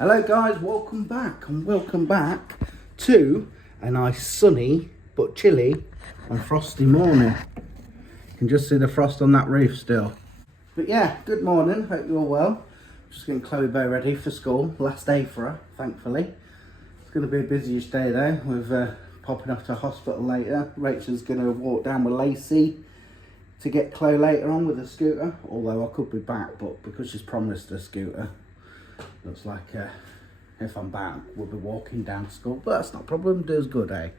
Hello guys, welcome back to a nice sunny but chilly and frosty morning. You can just see the frost on that roof still. But yeah, good morning, hope you're all well. Just getting Chloe Bow ready for school, last day for her, thankfully. It's going to be a busyish day though, with popping off to hospital later. Rachel's going to walk down with Lacey to get Chloe later on with a scooter, although I could be back, but because she's promised a scooter, looks like if I'm back, we'll be walking down to school, but that's not a problem, does good, eh?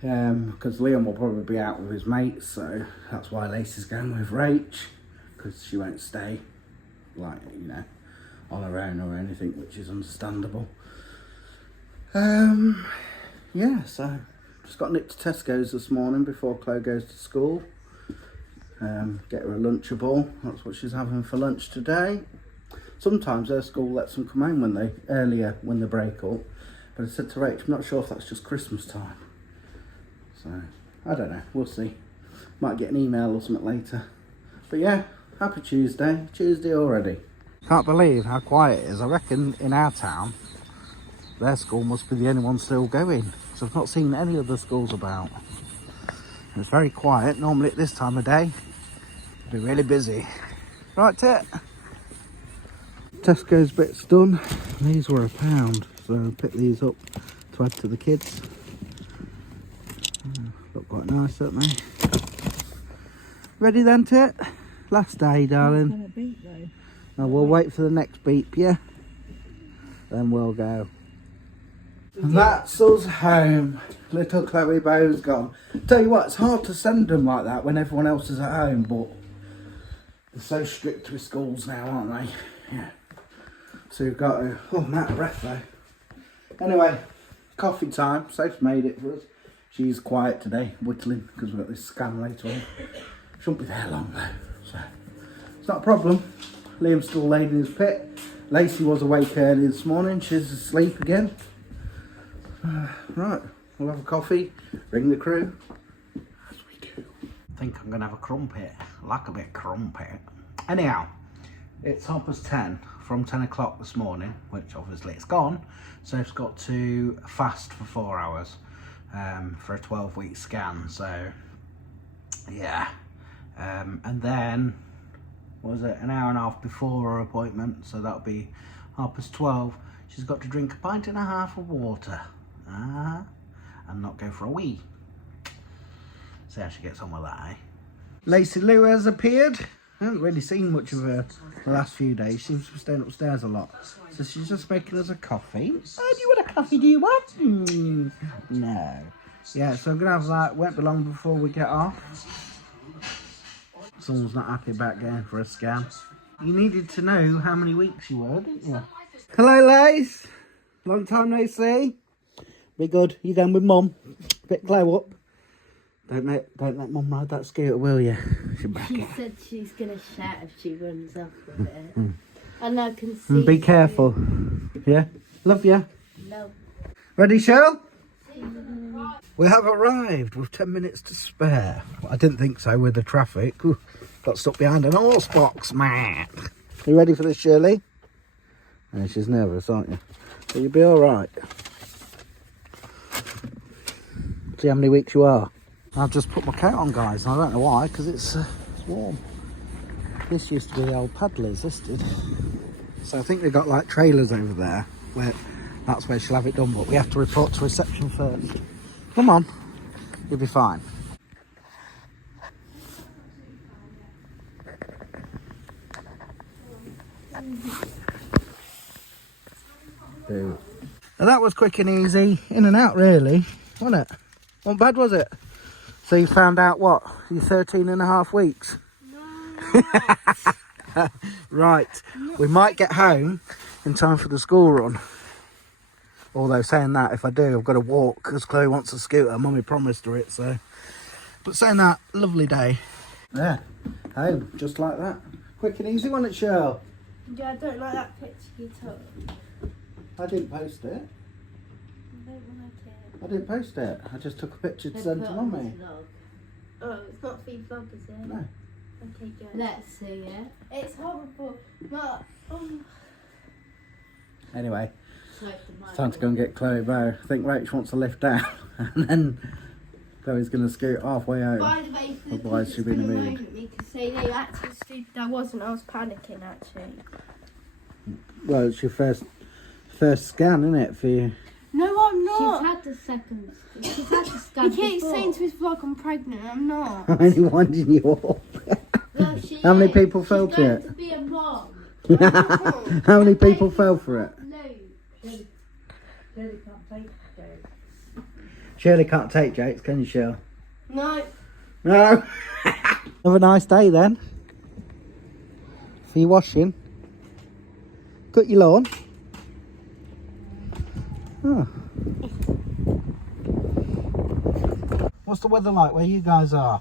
Because Liam will probably be out with his mates, so that's why Lacey's going with Rach, because she won't stay, like, you know, on her own or anything, which is understandable. Yeah, so just got nipped to Tesco's this morning before Chloe goes to school. Get her a Lunchable, that's what she's having for lunch today. Sometimes their school lets them come home earlier when they break up, but I said to Rach, I'm not sure if that's just Christmas time. So, I don't know, we'll see. Might get an email or something later. But yeah, happy Tuesday already. Can't believe how quiet it is. I reckon in our town, their school must be the only one still going. So I've not seen any other schools about. It's very quiet. Normally at this time of day, it'd be really busy. Right, Tit? Tesco's bits done. These were £1, so I'll pick these up to add to the kids. Look quite nice, don't they? Ready then, Tit? Last day, darling. Beep, though. No, we'll wait for the next beep, yeah? Then we'll go. And that's us home. Little Chloe Bow's gone. Tell you what, it's hard to send them like that when everyone else is at home, but they're so strict with schools now, aren't they? Yeah. So we've got to... Oh, I'm out of breath though. Anyway, coffee time. Soph's made it for us. She's quiet today, whittling, because we've got this scan later on. Shouldn't be there long though, so it's not a problem. Liam's still laid in his pit. Lacey was awake early this morning. She's asleep again. Right, we'll have a coffee, ring the crew, as we do. I think I'm going to have a crumpet. I like a bit of crumpet. Anyhow, it's 10:30 from 10 o'clock this morning, which obviously it's gone. So it's got to fast for 4 hours for a 12-week scan. So, yeah. And then, what was it, an hour and a half before her appointment, so that'll be 12:30. She's got to drink 1.5 pints of water. And not go for a wee. See how she gets on with that, eh? Lacey Lou has appeared. I haven't really seen much of her the last few days. She seems to be staying upstairs a lot. So she's just making us a coffee. Oh, do you want a coffee, do you want? No. Yeah, so I'm going to have that. Won't be long before we get off. Someone's not happy about going for a scan. You needed to know how many weeks you were, didn't you? Hello, Lace. Long time no see. Be good. You going with Mum? Pick Chloe up. Don't let Mum ride that scooter, will you? She said she's going to shout if she runs off with it. And I can see... Be careful. Yeah? Love you. No. Ready, Cheryl? We have arrived with 10 minutes to spare. Well, I didn't think so with the traffic. Ooh, got stuck behind an horse box, man. You ready for this, Shirley? Yeah, she's nervous, aren't you? But you'll be all right. See how many weeks you are. I've just put my coat on, guys, and I don't know why, because it's warm. This used to be the old Paddlers, this did. So I think they've got like trailers over there, where that's where she'll have it done, but we have to report to reception first. Come on, you'll be fine. And that was quick and easy, in and out really, wasn't it? Not bad, was it? So you found out what? You're 13.5 weeks? No. Right, we might get home in time for the school run. Although saying that, if I do, I've got to walk because Chloe wants a scooter. Mummy promised her it, so. But saying that, lovely day. Yeah, home, just like that. Quick and easy, wasn't it, Cheryl? Yeah, I don't like that picture you took. I didn't post it. I don't like it. I didn't post it. I just took a picture to send to Mummy. Oh, it's not for your vlog, is it? No. Okay, good. Let's see it. It's horrible. But, Anyway, it's time to go and get Chloe Bow. I think Rach wants to lift down, and then Chloe's going to scoot halfway home. By the way, Otherwise she'll be in a mood. You can say they actually stupid. I wasn't. I was panicking actually. Well, it's your first scan, isn't it, for you? No, I'm not. She's had the second. She's had the scan. He keeps saying to his vlog, I'm pregnant. I'm not. I'm only winding you up. Well, How many people fell She's to going it? to be a mom. How many people fell for it? No. Shirley can't take Jakes, can you, Shirley? No. No. Have a nice day then. For your washing. Cut your lawn. Oh. What's the weather like where you guys are?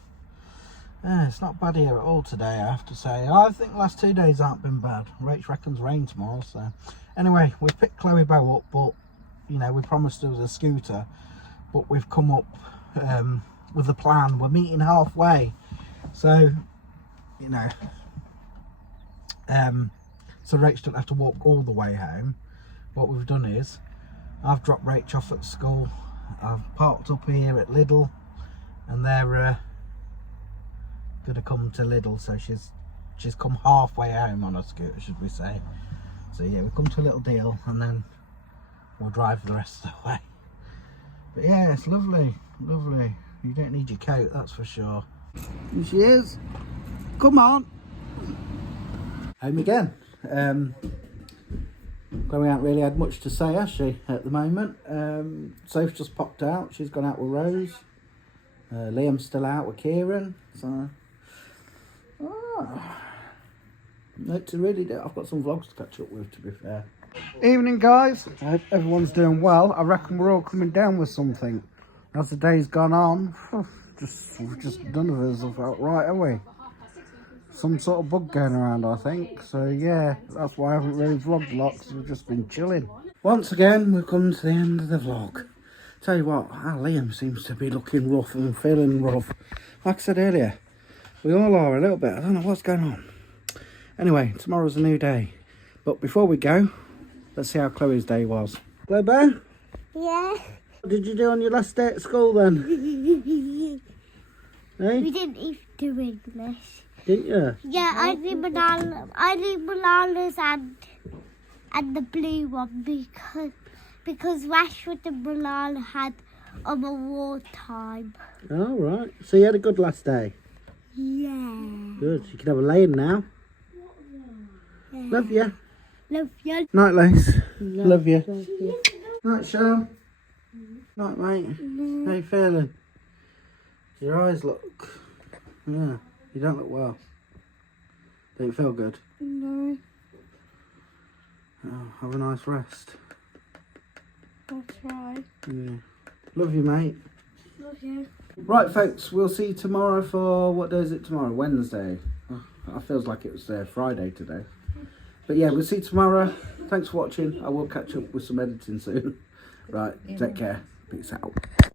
Yeah, it's not bad here at all today, I have to say. I think the last 2 days aren't been bad. Rach reckons rain tomorrow, so... Anyway, we've picked Chloe Bow up, but, you know, we promised her a scooter. But we've come up with a plan. We're meeting halfway. So, you know... so Rach don't have to walk all the way home. What we've done is, I've dropped Rach off at school. I've parked up here at Lidl, and they're going to come to Lidl. So she's come halfway home on a scooter, should we say? So yeah, we've come to a little deal, and then we'll drive the rest of the way. But yeah, it's lovely, lovely. You don't need your coat, that's for sure. Here she is. Come on. Home again. Chloe hasn't really had much to say, has she, at the moment? Soph's just popped out. She's gone out with Rose. Liam's still out with Kieran. So, to really do. I've got some vlogs to catch up with, to be fair. Evening, guys. I hope everyone's doing well. I reckon we're all coming down with something. As the day's gone on, just none of us have felt right, have we? Some sort of bug going around, I think. So yeah, that's why I haven't really vlogged a lot, because we've just been chilling. Once again, we've come to the end of the vlog. Tell you what, our Liam seems to be looking rough and feeling rough. Like I said earlier, we all are a little bit. I don't know what's going on. Anyway, tomorrow's a new day. But before we go, let's see how Chloe's day was. Chloe Bear? Yeah. What did you do on your last day at school then? Hey? We didn't even do English. Didn't you? Yeah, I did bananas and the blue one because Rashford and banana had a war time. Oh, right. So you had a good last day? Yeah. Good. You can have a lay-in now. Yeah. Love you. Love you. Night, Lace. Love you. Night, Sean. Night, mate. How you feeling? Your eyes look... Yeah, you don't look well. Don't feel good? No. Oh, have a nice rest. I'll try. Yeah. Love you, mate. Love you. Right, folks, we'll see you tomorrow for... What day is it tomorrow? Wednesday. Oh, it feels like it was Friday today. But yeah, we'll see you tomorrow. Thanks for watching. I will catch up with some editing soon. Right, take care. Peace out.